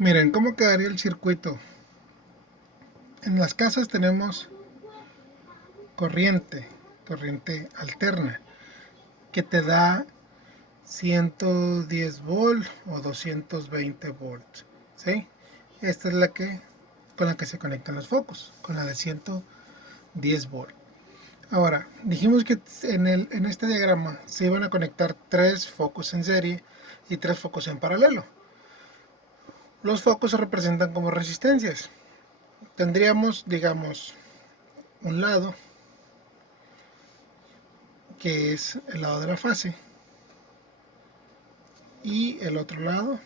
Miren, ¿cómo quedaría el circuito? En las casas tenemos corriente alterna, que te da 110 volt o 220 volts, ¿sí? Esta es con la que se conectan los focos, con la de 110 volt. Ahora, dijimos que en este diagrama se iban a conectar tres focos en serie y tres focos en paralelo. Los focos se representan como resistencias. Tendríamos, digamos, un lado que es el lado de la fase, y el otro lado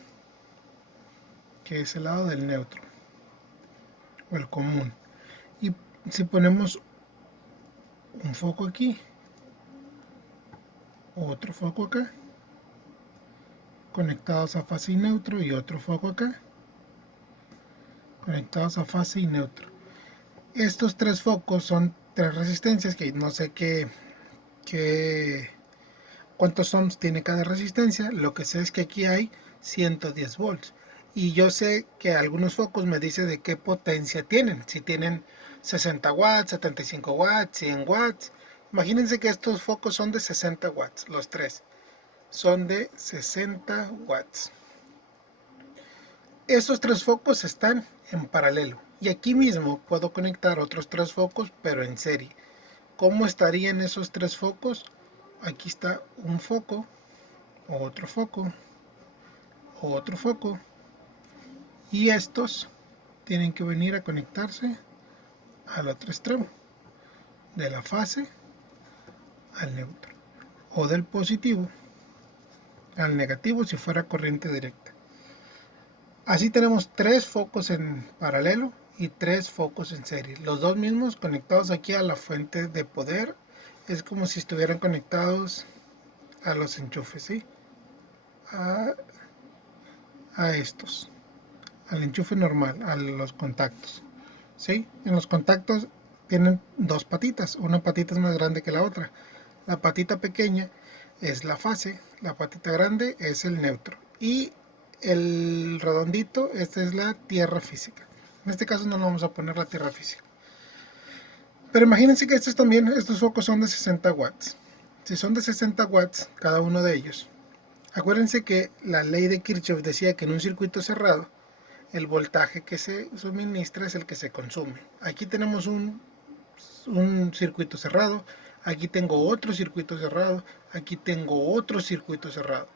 que es el lado del neutro o el común. Y si ponemos un foco aquí, otro foco acá, conectados a fase y neutro, y otro foco acá, conectados a fase y neutro. Estos tres focos son tres resistencias que no sé cuántos ohms tiene cada resistencia. Lo que sé es que aquí hay 110 volts. Y yo sé que algunos focos me dicen de qué potencia tienen. Si tienen 60 watts, 75 watts, 100 watts. Imagínense que estos focos son de 60 watts, los tres. Son de 60 watts. Estos tres focos están en paralelo. Y aquí mismo puedo conectar otros tres focos, pero en serie. ¿Cómo estarían esos tres focos? Aquí está un foco, otro foco, otro foco, y estos tienen que venir a conectarse al otro extremo, de la fase al neutro, o del positivo al negativo si fuera corriente directa. Así tenemos tres focos en paralelo y tres focos en serie, los dos mismos conectados aquí a la fuente de poder. Es como si estuvieran conectados a los enchufes, ¿sí? a, a estos, al enchufe normal, a los contactos, ¿sí? En los contactos tienen dos patitas, una patita es más grande que la otra. La patita pequeña es la fase, la patita grande es el neutro, y el redondito, esta es la tierra física. En este caso no le vamos a poner la tierra física. Pero imagínense que estos focos son de 60 watts. Si son de 60 watts cada uno de ellos, acuérdense que la ley de Kirchhoff decía que en un circuito cerrado el voltaje que se suministra es el que se consume. Aquí tenemos un circuito cerrado, aquí tengo otro circuito cerrado, aquí tengo otro circuito cerrado.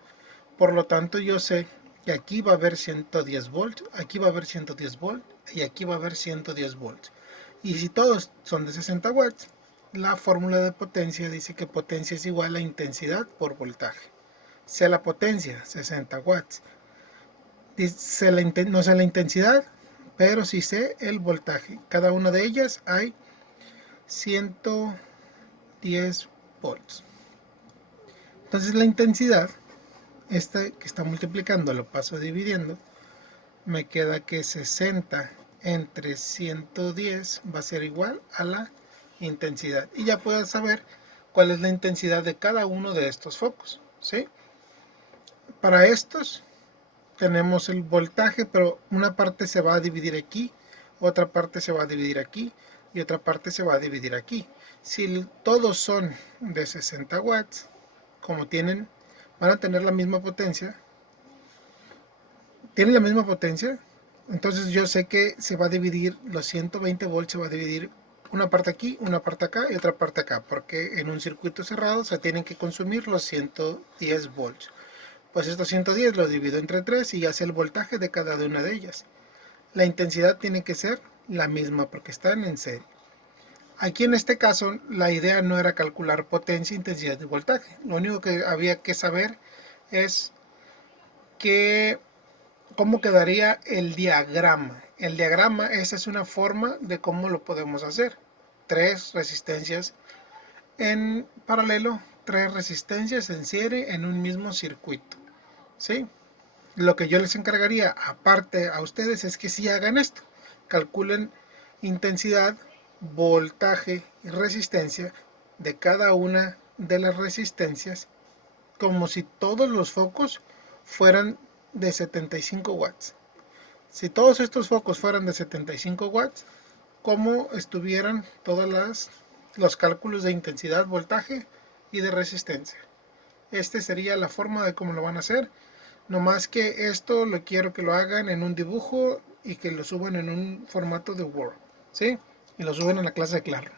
Por lo tanto, yo sé que aquí va a haber 110 volts, aquí va a haber 110 volts y aquí va a haber 110 volts. Y si todos son de 60 watts, la fórmula de potencia dice que potencia es igual a intensidad por voltaje. Sea la potencia 60 watts, no sé la intensidad, pero sí sé el voltaje. Cada una de ellas hay 110 volts. Entonces la intensidad, esta que está multiplicando, lo paso dividiendo, me queda que 60 entre 110 va a ser igual a la intensidad. Y ya puedo saber cuál es la intensidad de cada uno de estos focos, ¿sí? Para estos tenemos el voltaje, pero una parte se va a dividir aquí, otra parte se va a dividir aquí y otra parte se va a dividir aquí. Si todos son de 60 watts, como van a tener la misma potencia, tienen la misma potencia, entonces yo sé que se va a dividir, los 120 volts se va a dividir una parte aquí, una parte acá y otra parte acá, porque en un circuito cerrado se tienen que consumir los 110 volts. Pues estos 110 los divido entre 3 y ya sé el voltaje de cada una de ellas. La intensidad tiene que ser la misma porque están en serie. Aquí en este caso la idea no era calcular potencia, intensidad y voltaje. Lo único que había que saber es que cómo quedaría el diagrama. El diagrama, esa es una forma de cómo lo podemos hacer. Tres resistencias en paralelo, tres resistencias en serie en un mismo circuito, ¿sí? Lo que yo les encargaría aparte a ustedes es que si hagan esto, calculen intensidad, voltaje y resistencia de cada una de las resistencias, como si todos los focos fueran de 75 watts. Si todos estos focos fueran de 75 watts, como estuvieran todos los cálculos de intensidad, voltaje y de resistencia. Esta sería la forma de cómo lo van a hacer. No más que esto lo quiero que lo hagan en un dibujo y que lo suban en un formato de Word, ¿sí? Y lo suben en la clase de Claro.